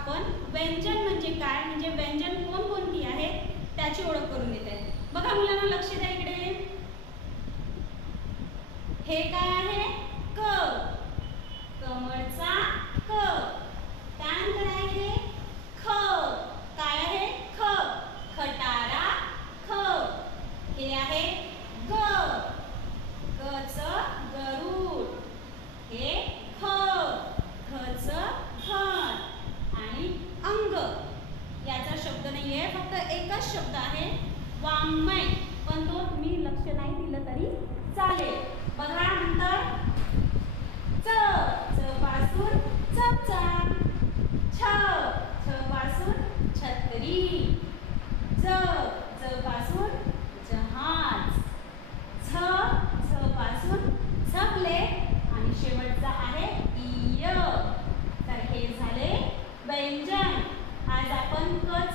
आपण व्यंजन म्हणजे काय, म्हणजे व्यंजन कोणकोणती आहेत त्याची ओळख करून देत आहे. बघा मुलांना, लक्ष द्या इकडे. हे काय आहे? क, कमळचा क. त्यानंतर आहे ख, काय आहे? ख, खटारा ख. हे आहे ग, गच गरुड. हे ख, खच घन. आणि अंग याचा शब्द नाहीये, फक्त एकच शब्द आहे वाङ्मय, पण तो तुम्ही लक्ष नाही दिलं तरी चालेल. बघा नंतर च, च पासून चमचा. छ, छ पासून छत्री. ज, ज पासून जहाज. झ, झ पासून झबले. आणि शेवटचा आहे इय. तर हे झाले व्यंजन. आज आपण क